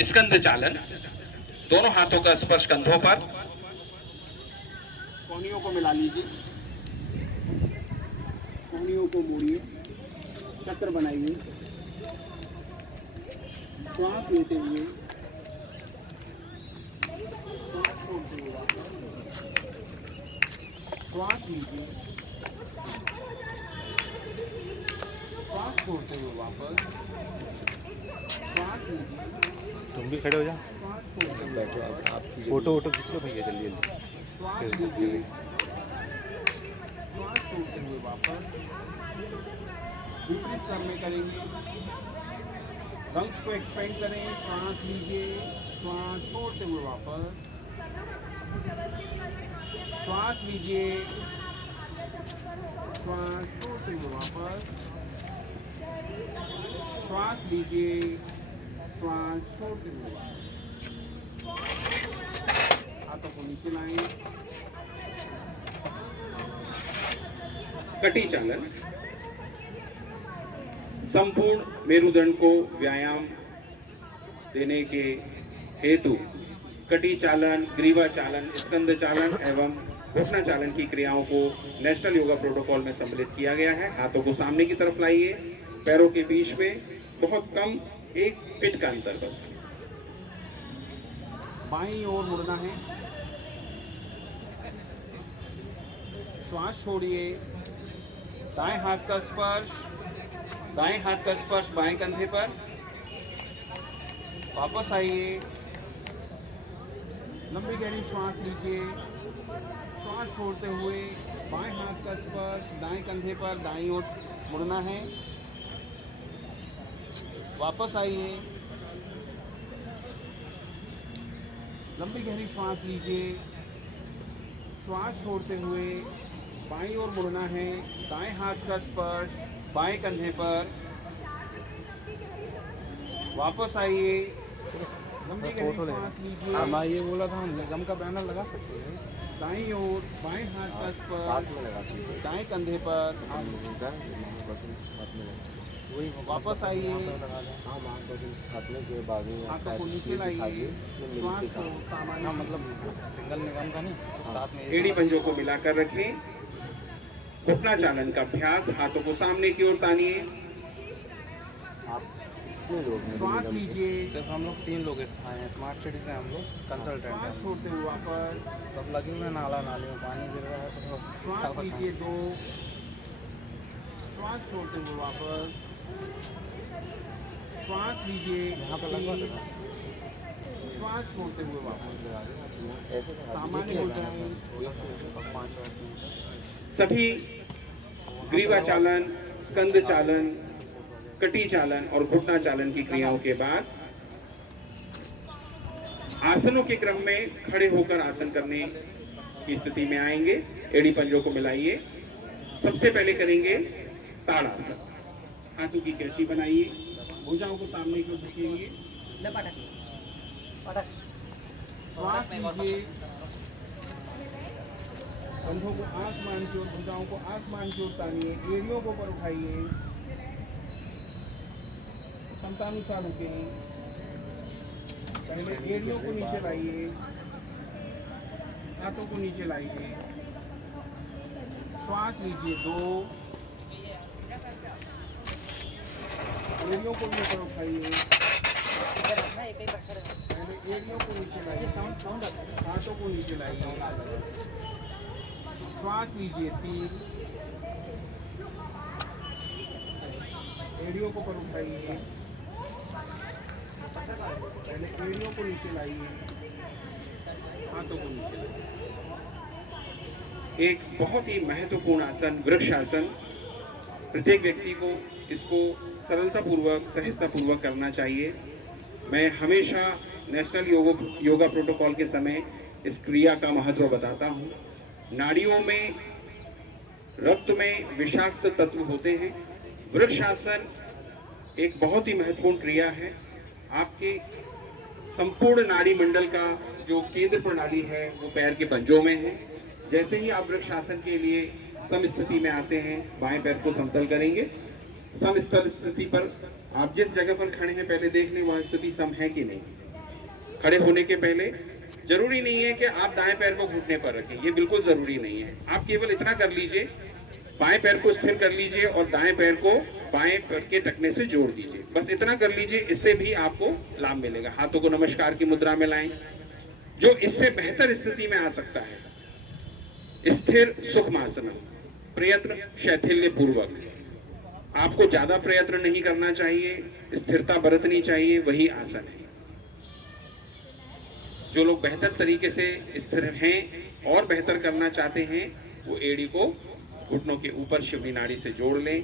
स्कंद चालन, दोनों हाथों का स्पर्श कंधों पर, कोहनियों को मिला लीजिए, कोहनियों को मोड़िए, चक्र बनाइए, श्वास लेते हुए श्वास छोड़ते हुए वापस, श्वास लीजिए, श्वास छोड़ते हुए वापस, श्वास लीजिए, तुम भी खड़े हो जाओ, श्वास छोड़ते हुए बैठो वापस, आप फोटो वोटो खींच लो भैया जल्दी जल्दी। श्वास लीजिए, श्वास छोड़ते हुए वापस, विपरीत कर में करेंगे, लंग्स को एक्सपेंड करें, श्वास लीजिए, श्वास छोड़ते हुए वापस, श्वास लीजिए, श्वास छोड़ते हुए वापस, श्वास लीजिए, श्वास छोड़ते हुए वापस, हाथों को नीचे लाएं, कटी चालन, संपूर्ण मेरुदंड को व्यायाम देने के हेतु कटी चालन, ग्रीवा चालन, स्कंद चालन एवं घुटना चालन की क्रियाओं को नेशनल योगा प्रोटोकॉल में सम्मिलित किया गया है। हाथों को सामने की तरफ लाइए, पैरों के बीच में बहुत कम 1 फीट का अंतर बस। बाईं ओर मुड़ना है, श्वास छोड़िए, दाएं हाथ का स्पर्श, दाएं हाथ का स्पर्श बाएं कंधे पर, वापस आइए, लंबी गहरी श्वास लीजिए, श्वास छोड़ते हुए बाएं हाथ का स्पर्श दाएं कंधे पर, दाईं ओर मुड़ना है, वापस आइए, लंबी गहरी श्वास लीजिए, श्वास छोड़ते हुए बाईं ओर मुड़ना है, दाएं हाथ का स्पर्श बाएं कंधे पर, वापस आइए, लंबी गहरी श्वास लीजिए, हाँ ये बोला था हम निगम का बैनर लगा सकते हैं दाईं ओर बाएं हाथ का साथ स्पर्श में लगा दीजिए। दाएं कंधे पर, वही वापस आइए, हाँ साथ में के बाद में हाथों को नीचे लाइए, श्वास को सामान्य मतलब सिंगल निगम का नहीं साथ में एड़ी पंजों को मिलाकर रखें। घुटना चालन का अभ्यास, हाथों को सामने की ओर तानिए। आप कितने लोग हैं श्वास निगम से? लीजिए, सिर्फ हम लोग 3 लोग आए हैं, स्मार्ट सिटी से हम लोग कंसल्टेंट श्वास हैं। छोड़ते हुए वापस, सब लगे हुए हैं, नाला नाली में पानी गिर रहा है तो श्वास लीजिए 2, श्वास छोड़ते हुए वापस, श्वास लीजिए यहाँ पर लगवा 3, देना। श्वास छोड़ते हुए वापस, ऐसे सामान्य हो जाए। 5 मिनट सभी ग्रीवा चालन, स्कंद चालन, कटी चालन और घुटना चालन की क्रियाओं के बाद आसनों के क्रम में खड़े होकर आसन करने की स्थिति में आएंगे। एड़ी पंजों को मिलाइए। सबसे पहले करेंगे ताड़ासन। हाथों की कैंची बनाइए, भुजाओं को सामने की ओर झुकेंगे, श्वास लीजिए, कंधों को आसमान की ओर, भुजाओं को आसमान की ओर तानिए, एड़ियों को ऊपर उठाइए, क्षमतानुसार रुकें, पहले एड़ियों को नीचे लाइए, हाथों को नीचे लाइए, श्वास लीजिए 2, एड़ियों को भी ऊपर उठाइए, पहले एड़ियों को नीचे लाइए, हाथों को नीचे लाइए, श्वास लीजिए 3, एड़ियों को ऊपर उठाइए, पहले एड़ियों को नीचे लाइए, हाथों को नीचे लाइए। एक बहुत ही महत्वपूर्ण आसन वृक्ष आसन। प्रत्येक व्यक्ति को इसको सरलतापूर्वक, सहजतापूर्वक करना चाहिए। मैं हमेशा नेशनल योगा प्रोटोकॉल के समय इस क्रिया का महत्व बताता हूँ। नाड़ियों में, रक्त में विषाक्त तत्व होते हैं। वृक्ष आसन एक बहुत ही महत्वपूर्ण क्रिया है। आपके संपूर्ण नाड़ी मंडल का जो केंद्र प्रणाली है वो पैर के पंजों में है। जैसे ही आप वृक्ष आसन के लिए सम स्थिति में आते हैं, बाएं पैर को समतल करेंगे। सम स्थिति पर आप जिस जगह पर खड़े हैं पहले देख लें वह स्थिति सम है कि नहीं। खड़े होने के पहले जरूरी नहीं है कि आप दाएं पैर को घुटने पर रखें, ये बिल्कुल जरूरी नहीं है। आप केवल इतना कर लीजिए, बाएं पैर को स्थिर कर लीजिए और दाएं पैर को बाएं पैर के टखने से जोड़ दीजिए। बस इतना कर लीजिए, इससे भी आपको लाभ मिलेगा। हाथों को नमस्कार की मुद्रा में लाएं। जो इससे बेहतर स्थिति में आ सकता है, स्थिर सुखमासन, प्रयत्न शैथिल्य पूर्वक। आपको ज्यादा प्रयत्न नहीं करना चाहिए, स्थिरता बरतनी चाहिए, वही आसन है। जो लोग बेहतर तरीके से स्थिर हैं और बेहतर करना चाहते हैं, वो एड़ी को घुटनों के ऊपर शिवनी नाड़ी से जोड़ लें,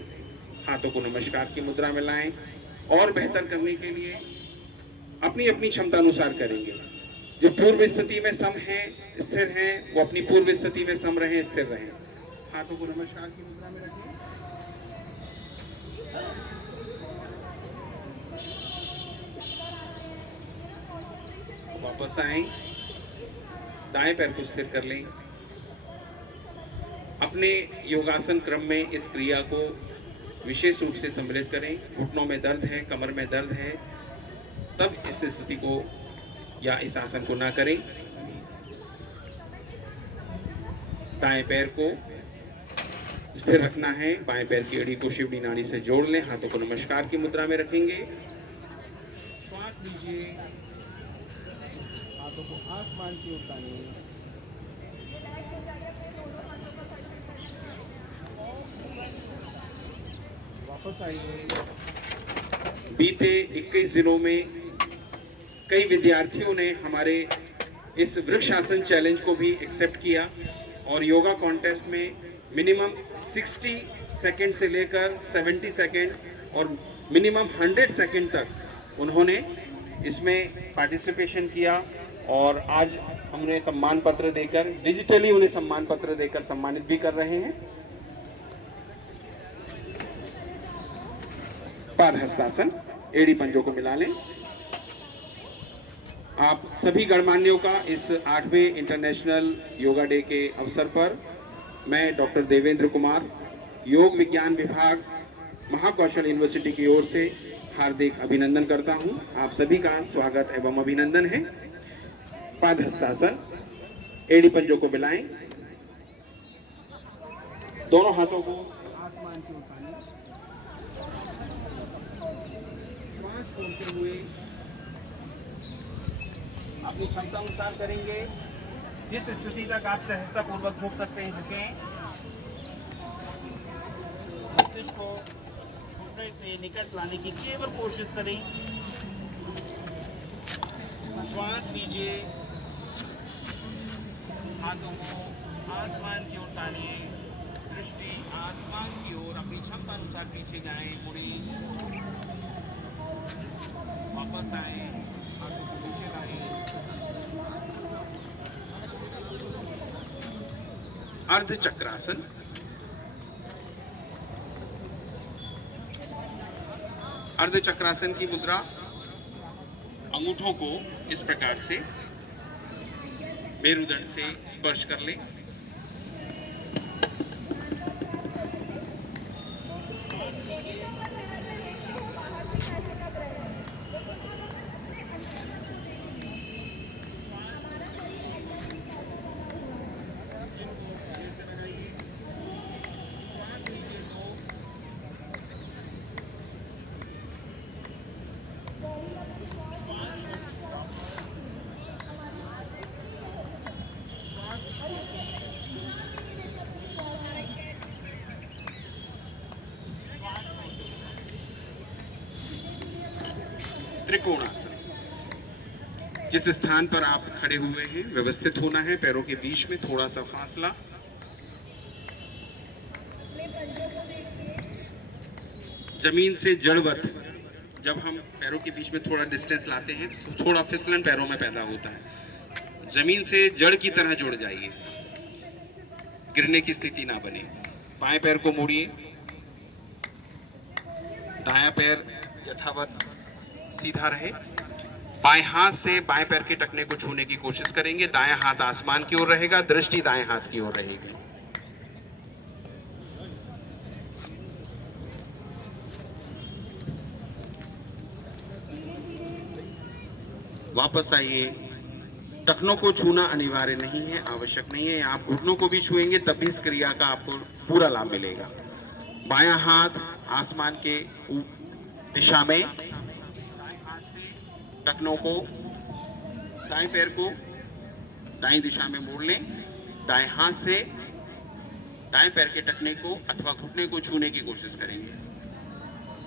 हाथों को नमस्कार की मुद्रा में लाएं और बेहतर करने के लिए अपनी अपनी क्षमता अनुसार करेंगे। जो पूर्व स्थिति में सम हैं, स्थिर हैं, वो अपनी पूर्व स्थिति में सम रहें, स्थिर रहें। हाथों को नमस्कार की मुद्रा में रखें। वापस आएं, दाएं पैर को स्थिर कर लें। अपने योगासन क्रम में इस क्रिया को विशेष रूप से सम्मिलित करें। घुटनों में दर्द है, कमर में दर्द है, तब इस स्थिति को या इस आसन को ना करें। दाएं पैर को स्थिर रखना है, बाएं पैर की एड़ी को शिवनी नाड़ी से जोड़ लें, हाथों को नमस्कार की मुद्रा में रखेंगे। श्वास लीजिए, हाथों को आसमान की ओर तानिए। वापस आइए। बीते 21 दिनों में कई विद्यार्थियों ने हमारे इस वृक्षासन चैलेंज को भी एक्सेप्ट किया और योगा कॉन्टेस्ट में मिनिमम 60 सेकंड से लेकर 70 सेकंड और मिनिमम 100 सेकंड तक उन्होंने इसमें पार्टिसिपेशन किया और आज हमने सम्मान पत्र देकर, डिजिटली उन्हें सम्मान पत्र देकर सम्मानित भी कर रहे हैं। पाद हस्तासन, एड़ी पंजों को मिला लें। आप सभी गणमान्यों का इस 8वें इंटरनेशनल योगा डे के अवसर पर मैं डॉक्टर देवेंद्र कुमार, योग विज्ञान विभाग, महाकौशल यूनिवर्सिटी की ओर से हार्दिक अभिनंदन करता हूं। आप सभी का स्वागत एवं अभिनंदन है। पाद हस्तासन, एड़ी पंजों को मिलाएं, दोनों हाथों को आसमान की ओर तानिए। श्वास छोड़ते हुए अपनी क्षमता अनुसार करेंगे। जिस स्थिति तक आप सहजता पूर्वक झुक सकते हैं झुकें। मस्तिष्क को घुटने से निकट लाने की केवल कोशिश करें। श्वास लीजिए, हाथों को आसमान की ओर तानिए, दृष्टि आसमान की ओर, अपनी क्षमता अनुसार पीछे जाएं, मुड़ी, वापस आए, हाथों को नीचे लाएं। अर्ध चक्रासन, अर्ध चक्रासन की मुद्रा, अंगूठों को इस प्रकार से मेरुदंड से स्पर्श कर लें। त्रिकोणासन, जिस स्थान पर आप खड़े हुए हैं व्यवस्थित होना है, पैरों के बीच में थोड़ा सा फासला। जमीन से जड़वत, जब हम पैरों के बीच में थोड़ा डिस्टेंस लाते हैं तो थोड़ा फिसलन पैरों में पैदा होता है। जमीन से जड़ की तरह जुड़ जाइए, गिरने की स्थिति ना बने। बाएं पैर को मोड़िए, दायां पैर यथावत सीधा रहे। बाएं हाथ से बाएं पैर के टखने को छूने की कोशिश करेंगे। दायां हाथ आसमान की ओर रहेगा, दृष्टि दाएं हाथ की ओर रहेगी। वापस आइए। टखनों को छूना अनिवार्य नहीं है, आवश्यक नहीं है। आप घुटनों को भी छुएंगे तब भी इस क्रिया का आपको पूरा लाभ मिलेगा। बायां हाथ आसमान के दिशा में, दाएं हाथ से टखनों को, दाएं पैर को दाएं दिशा में मोड़ लें। दाएं हाथ से दाएं पैर के टखने को अथवा घुटने को छूने की कोशिश करेंगे।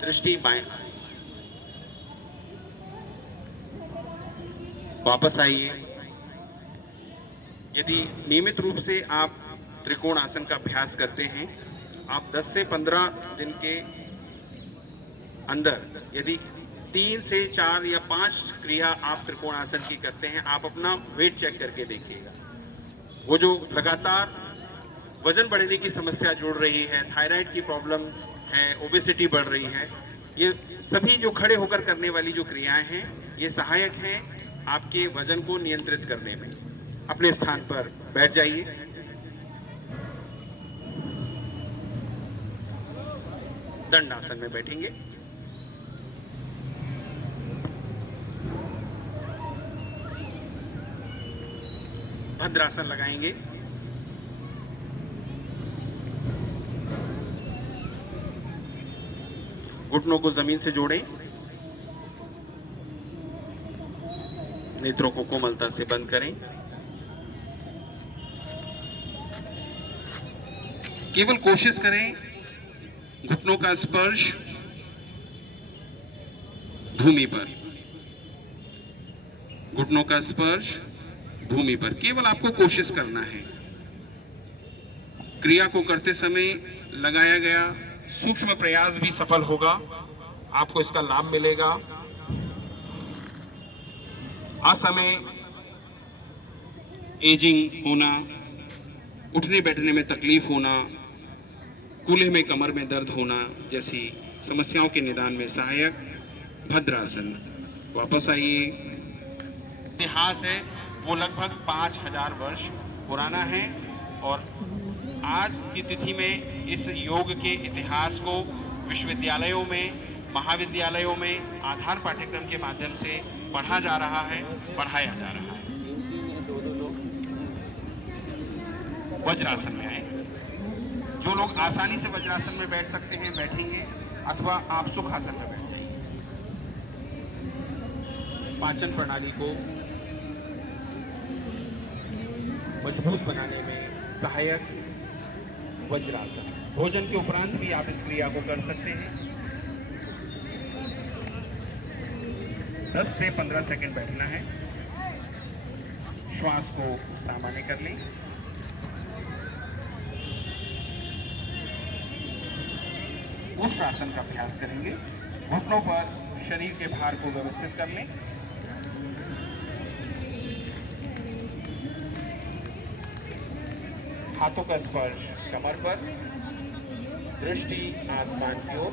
दृष्टि बाएं हाथ। वापस आइए। यदि नियमित रूप से आप त्रिकोण आसन का अभ्यास करते हैं, आप 10 से 15 दिन के अंदर यदि 3 से 4 या 5 क्रिया आप त्रिकोण आसन की करते हैं, आप अपना वेट चेक करके देखिएगा। वो जो लगातार वजन बढ़ने की समस्या जुड़ रही है, थायराइड की प्रॉब्लम है, ओबेसिटी बढ़ रही है, ये सभी जो खड़े होकर करने वाली जो क्रियाएं हैं, ये सहायक हैं आपके वजन को नियंत्रित करने में। अपने स्थान पर बैठ जाइए। दंडासन में बैठेंगे। भद्रासन लगाएंगे। घुटनों को जमीन से जोड़ें। नेत्रों को कोमलता से बंद करें। केवल कोशिश करें घुटनों का स्पर्श भूमि पर, घुटनों का स्पर्श भूमि पर, केवल आपको कोशिश करना है। क्रिया को करते समय लगाया गया सूक्ष्म प्रयास भी सफल होगा, आपको इसका लाभ मिलेगा। असमय एजिंग होना, उठने बैठने में तकलीफ होना, कूल्हे में कमर में दर्द होना जैसी समस्याओं के निदान में सहायक भद्रासन। वापस आइए। इतिहास है वो लगभग 5000 वर्ष पुराना है और आज की तिथि में इस योग के इतिहास को विश्वविद्यालयों में, महाविद्यालयों में आधार पाठ्यक्रम के माध्यम से पढ़ा जा रहा है, पढ़ाया जा रहा है। वज्रासन में आए। जो लोग आसानी से वज्रासन में बैठ सकते हैं बैठेंगे, अथवा आप सुखासन में बैठ जाइए। पाचन प्रणाली को मजबूत बनाने में सहायक वज्रासन। भोजन के उपरांत भी आप इस क्रिया को कर सकते हैं। 10 से 15 सेकंड बैठना है। श्वास को सामान्य कर लें। उष्ट्रासन का अभ्यास करेंगे। घुटनों पर शरीर के भार को व्यवस्थित कर लें। हाथों का स्पर्श कमर पर, दृष्टि आसमान की ओर।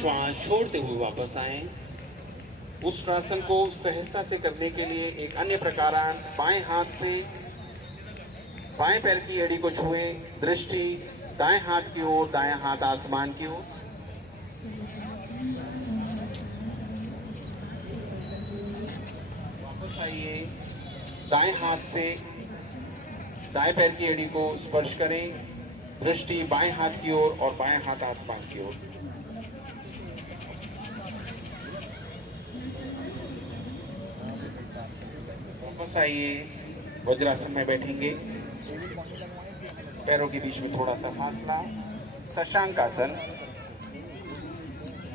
श्वास छोड़ते हुए वापस आए। उष्ट्रासन को सहजता से करने के लिए एक अन्य प्रकारांत, बाएं हाथ से बाएं पैर की एड़ी को छुएं। दृष्टि दाएं हाथ की ओर, दायां हाथ आसमान की ओर। वापस आइए। दाएं हाथ से दाएं पैर की एड़ी को स्पर्श करें। दृष्टि बाएं हाथ की ओर और बाएं हाथ आसमान की ओर। वापस आइए। वज्रासन में बैठेंगे। पैरों के बीच में थोड़ा सा फासला। शशांकासन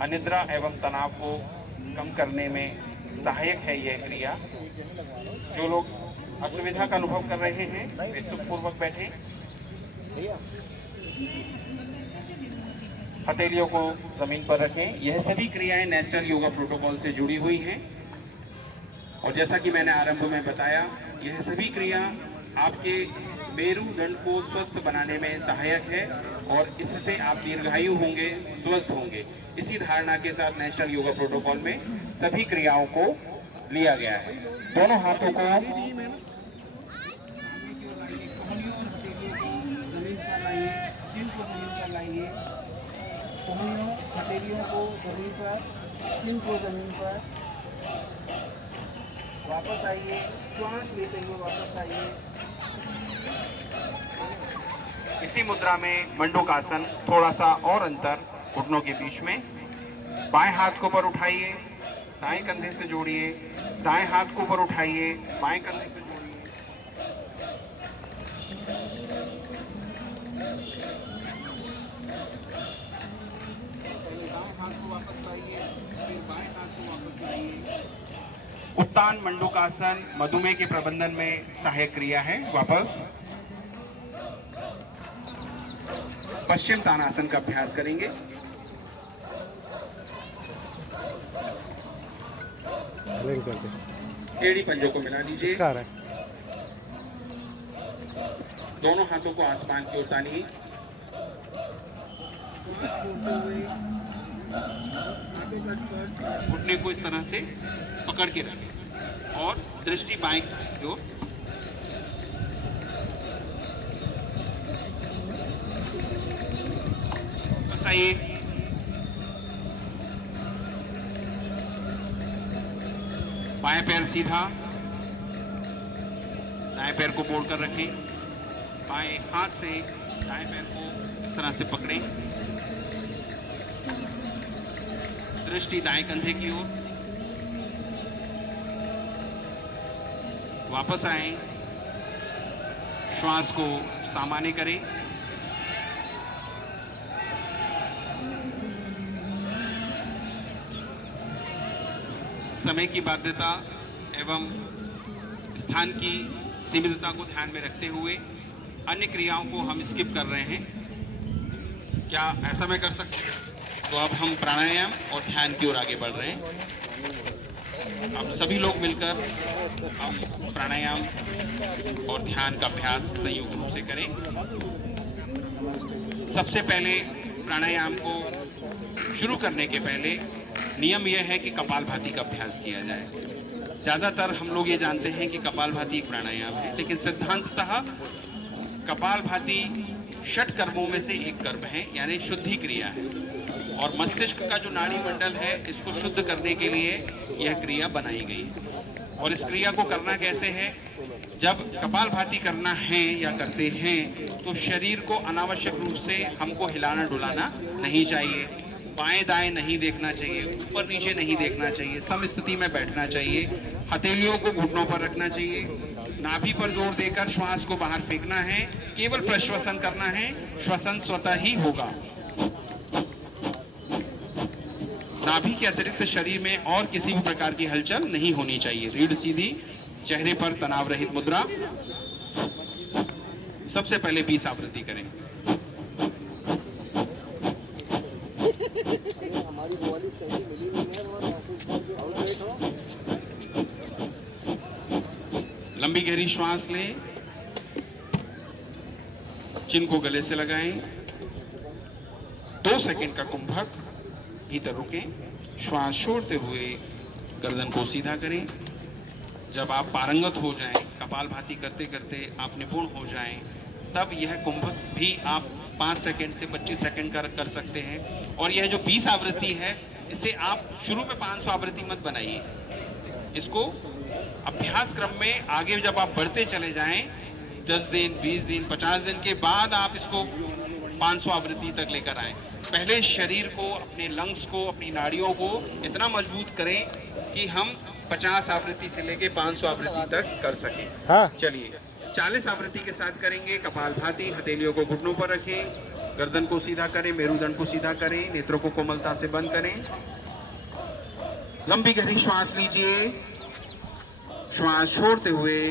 अनिद्रा एवं तनाव को कम करने में सहायक है यह क्रिया। जो लोग असुविधा का अनुभव कर रहे हैं वे सुखपूर्वक बैठे। हथेलियों को जमीन पर रखें। यह सभी क्रियाएं नेशनल योगा प्रोटोकॉल से जुड़ी हुई हैं और जैसा कि मैंने आरंभ में बताया, यह सभी क्रिया आपके मेरुदंड को स्वस्थ बनाने में सहायक है और इससे आप दीर्घायु होंगे, स्वस्थ होंगे। इसी धारणा के साथ नेशनल योगा प्रोटोकॉल में सभी क्रियाओं को लिया गया है। दोनों हाथों को उंगलियों हथेलियों को जमीन पर, चिन को जमीन पर। वापस आइए, श्वास लेते हुए वापस आइए। इसी मुद्रा में मंडूकासन, थोड़ा सा और अंतर घुटनों के बीच में। बाएं हाथ को ऊपर उठाइए, दाएं कंधे से जोड़िए, दाएं हाथ को ऊपर उठाइए, बाएं कंधे से जोड़िए। पहले दाएं हाथ को वापस लाइए, फिर बाएं हाथ को वापस लाइए। उत्तान मंडूकासन मधुमेह के प्रबंधन में सहायक क्रिया है। वापस पश्चिम तानासन का अभ्यास करेंगे। एड़ी पंजों को मिला लीजिए, दोनों हाथों को आसमान की ओर तानिए। घुटने को इस तरह से पकड़ के रखें और दृष्टि बाएं की ओर। बताइए, बाएं पैर सीधा, दाएं पैर को मोड़कर रखें, बाएं हाथ से दाएं पैर को इस तरह से पकड़ें, दृष्टि दाएं कंधे की ओर। वापस आएं, श्वास को सामान्य करें। समय की बाध्यता एवं स्थान की सीमितता को ध्यान में रखते हुए अन्य क्रियाओं को हम स्किप कर रहे हैं। क्या ऐसा मैं कर सकता हूँ? तो अब हम प्राणायाम और ध्यान की ओर आगे बढ़ रहे हैं। अब सभी लोग मिलकर हम प्राणायाम और ध्यान का अभ्यास संयुक्त रूप से करें। सबसे पहले प्राणायाम को शुरू करने के पहले नियम यह है कि कपालभाति का अभ्यास किया जाए। ज़्यादातर हम लोग ये जानते हैं कि कपालभाति एक प्राणायाम है, लेकिन सिद्धांततः कपालभाति षट कर्मों में से एक कर्म है, यानी शुद्धि क्रिया है। और मस्तिष्क का जो नाड़ी मंडल है, इसको शुद्ध करने के लिए यह क्रिया बनाई गई है। और इस क्रिया को करना कैसे है? जब कपालभाति करना है या करते हैं तो शरीर को अनावश्यक रूप से हमको हिलाना डुलाना नहीं चाहिए। बाएं दाएं नहीं देखना चाहिए, ऊपर नीचे नहीं देखना चाहिए, समस्थिति में बैठना चाहिए। हथेलियों को घुटनों पर रखना चाहिए, नाभि पर जोर देकर श्वास को बाहर फेंकना है, केवल प्रश्वसन करना है, श्वसन स्वतः ही होगा। नाभि के अतिरिक्त शरीर में और किसी भी प्रकार की हलचल नहीं होनी चाहिए। रीढ़ सीधी, चेहरे पर तनाव रहित मुद्रा। सबसे पहले 20 आवृत्ति करें। लंबी गहरी श्वास लें, चिन को गले से लगाएं, 2 सेकंड का कुंभक, भीतर रुकें, श्वास छोड़ते हुए गर्दन को सीधा करें। जब आप पारंगत हो जाएं, कपालभाति करते करते आप निपुण हो जाएं, तब यह कुंभक भी आप 5 सेकंड से 25 सेकंड का कर सकते हैं। और यह जो 20 आवृत्ति है, इसे आप शुरू में 500 आवृत्ति मत बनाइए। इसको अभ्यास क्रम में आगे जब आप बढ़ते चले जाएं, 10 दिन, 20 दिन, 50 दिन के बाद आप इसको 500 आवृत्ति तक लेकर आएं। पहले शरीर को, अपने लंग्स को, अपनी नाड़ियों को इतना मजबूत करें कि हम 50 आवृत्ति से लेके 500 आवृत्ति तक कर सकें। हाँ। चलिए 40 आवृत्ति के साथ करेंगे कपालभाति। हथेलियों को घुटनों पर रखें, गर्दन को सीधा करें, मेरुदंड को सीधा करें, नेत्रों को कोमलता से बंद करें। लंबी गहरी श्वास लीजिए, श्वास छोड़ते हुए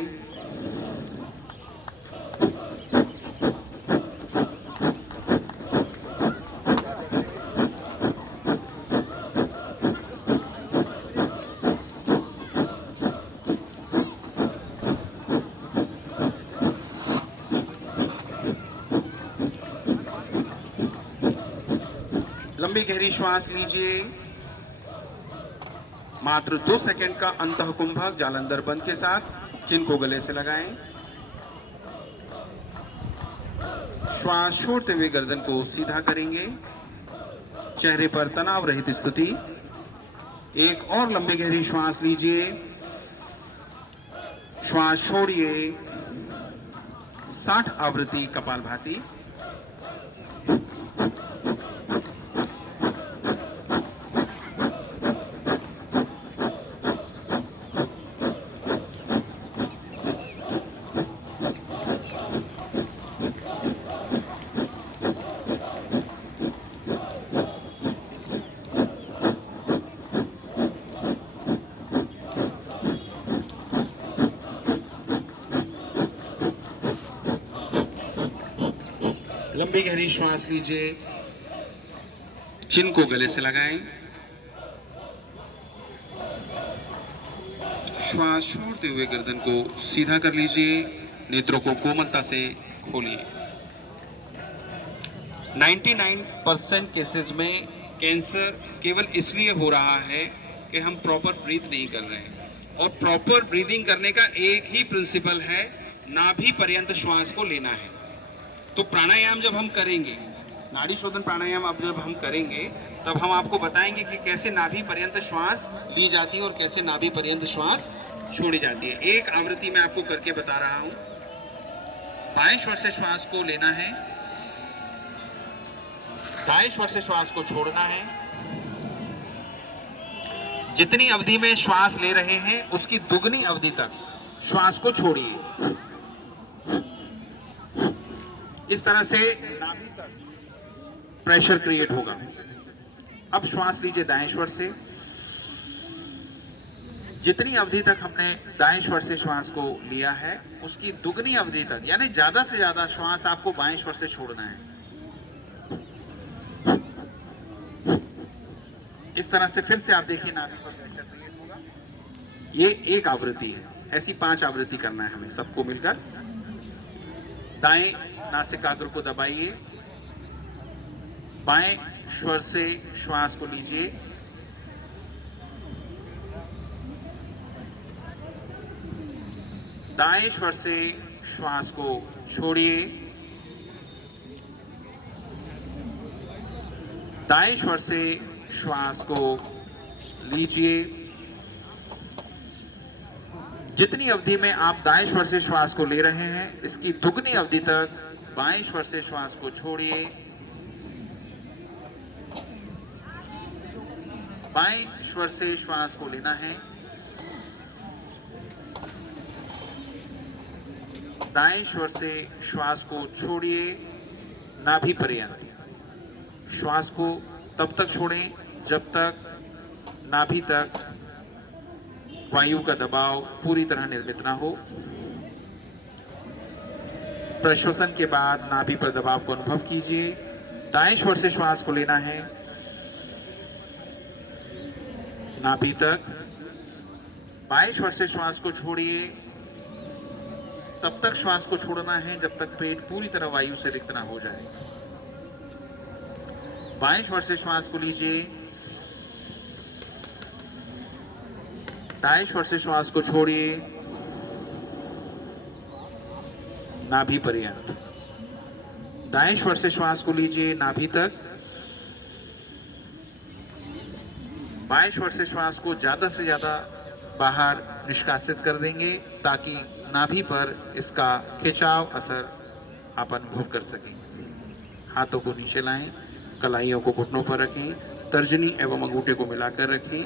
लंबी गहरी श्वास लीजिए। मात्र 2 सेकंड का अंतः कुंभक जालंधर बंद के साथ चिन को गले से लगाएं। श्वास छोड़ते हुए गर्दन को सीधा करेंगे। चेहरे पर तनाव रहित स्थिति। एक और लंबी गहरी श्वास लीजिए, श्वास छोड़िए। 60 आवृत्ति कपालभाति। लंबी गहरी श्वास लीजिए, चिन को गले से लगाएं। श्वास छोड़ते हुए गर्दन को सीधा कर लीजिए, नेत्रों को कोमलता से खोलिए। 99% केसेस में कैंसर केवल इसलिए हो रहा है कि हम प्रॉपर ब्रीथ नहीं कर रहे हैं, और प्रॉपर ब्रीदिंग करने का एक ही प्रिंसिपल है, नाभि पर्यंत श्वास को लेना है। तो प्राणायाम जब हम करेंगे, नाड़ी शोधन प्राणायाम अब जब हम करेंगे, तब हम आपको बताएंगे कि कैसे नाभि पर्यंत श्वास ली जाती है और कैसे नाभि पर्यंत श्वास छोड़ी जाती है। एक आवृत्ति मैं आपको करके बता रहा हूं। बाएं स्वर से श्वास को लेना है, दाएं स्वर से श्वास को छोड़ना है। जितनी अवधि में श्वास ले रहे हैं उसकी दुगनी अवधि तक श्वास को छोड़िए। इस तरह से नाभि तक प्रेशर क्रिएट होगा। अब श्वास लीजिए दाएं स्वर से। जितनी अवधि तक हमने दाएं स्वर से श्वास को लिया है उसकी दुगनी अवधि तक, यानी ज्यादा से ज्यादा श्वास आपको बाएं स्वर से छोड़ना है। इस तरह से फिर से आप देखिए नाभि पर प्रेशर क्रिएट होगा। ये एक आवृत्ति है, ऐसी 5 आवृत्ति करना है हमें सबको मिलकर। दाएं नासिकाग्र को दबाइए, बाएं स्वर से श्वास को लीजिए, दाएं स्वर से श्वास को छोड़िए, दाएं स्वर से श्वास को लीजिए। जितनी अवधि में आप दाएं स्वर से श्वास को ले रहे हैं इसकी दुगनी अवधि तक बाएं स्वर से श्वास को छोड़िए। बाएं स्वर से श्वास को लेना है, दाएं स्वर से श्वास को छोड़िए नाभि पर्यंत। श्वास को तब तक छोड़ें जब तक नाभि तक वायु का दबाव पूरी तरह निर्मित ना हो। प्रश्वसन के बाद नाभि पर दबाव को अनुभव कीजिए। दाएं स्वर से श्वास को लेना है नाभि तक, बाएं स्वर से श्वास को छोड़िए। तब तक श्वास को छोड़ना है जब तक पेट पूरी तरह वायु से रिक्त ना हो जाए। बाएं स्वर से श्वास को लीजिए, दाएं स्वर से श्वास को छोड़िए नाभि पर्यंत। दाएं स्वर से श्वास को लीजिए नाभि तक, बाएं स्वर से श्वास को ज्यादा से ज्यादा बाहर निष्कासित कर देंगे ताकि नाभि पर इसका खिंचाव असर आप अनुभव कर सकें। हाथों को नीचे लाएं, कलाइयों को घुटनों पर रखें, तर्जनी एवं अंगूठे को मिलाकर रखें।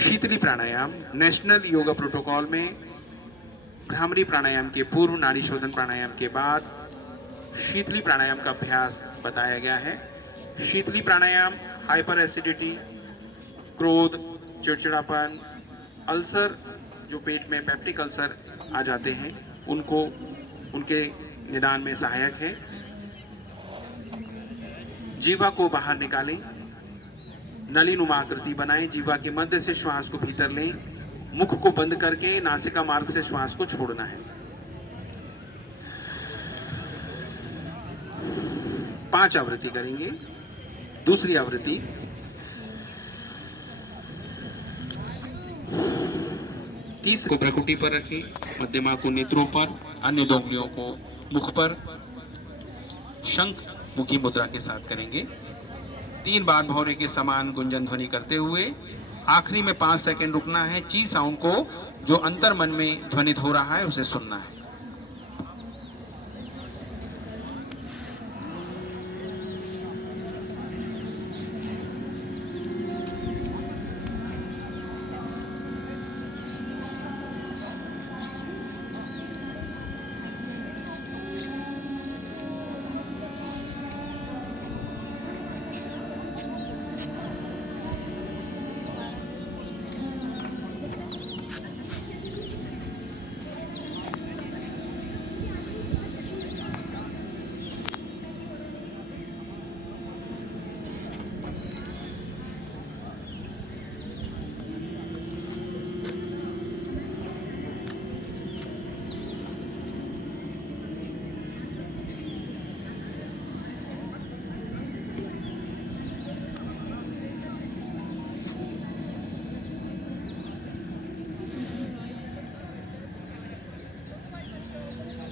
शीतली प्राणायाम नेशनल योगा प्रोटोकॉल में भ्रामरी प्राणायाम के पूर्व नाड़ी शोधन प्राणायाम के बाद शीतली प्राणायाम का अभ्यास बताया गया है। शीतली प्राणायाम हाइपर एसिडिटी, क्रोध, चिड़चिड़ापन, अल्सर, जो पेट में पेप्टिक अल्सर आ जाते हैं उनको उनके निदान में सहायक है। जीवा को बाहर निकालें, नलीनुमा आकृति बनाएं, जीवा के मध्य से श्वास को भीतर लें, मुख को बंद करके नासिका मार्ग से श्वास को छोड़ना है। 5 आवृत्ति करेंगे। दूसरी आवृत्ति तीसरी को प्रकुटी पर रखें, मध्यमा को नेत्रों पर, अन्य दो उंगलियों को मुख पर। शंख मुखी मुद्रा के साथ करेंगे। 3 बार भौरे के समान गुंजन ध्वनि करते हुए आखिरी में 5 सेकंड रुकना है। ची साउंड को जो अंतर मन में ध्वनित हो रहा है उसे सुनना है।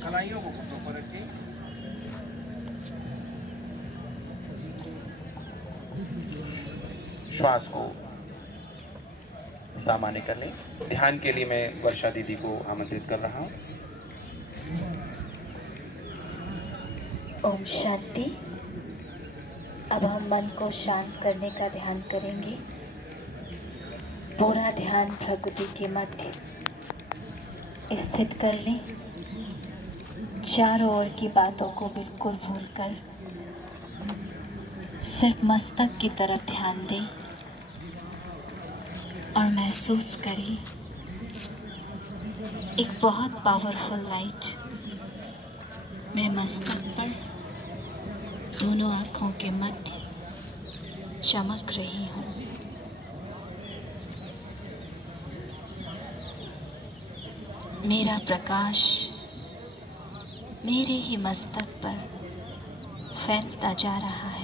कलाइयों को घुटनों पर रखिए। श्वास को सामान्य कर लें। ध्यान के लिए मैं वर्षा दीदी को आमंत्रित कर रहा हूँ। ओम शांति। अब हम मन को शांत करने का ध्यान करेंगे। पूरा ध्यान प्रकृति के मध्य स्थित कर लें। चारों ओर की बातों को बिल्कुल भूलकर सिर्फ मस्तक की तरफ ध्यान दें और महसूस करें एक बहुत पावरफुल लाइट मैं मस्तक पर दोनों आँखों के मध्य चमक रही हूँ। मेरा प्रकाश मेरे ही मस्तक पर फैलता जा रहा है।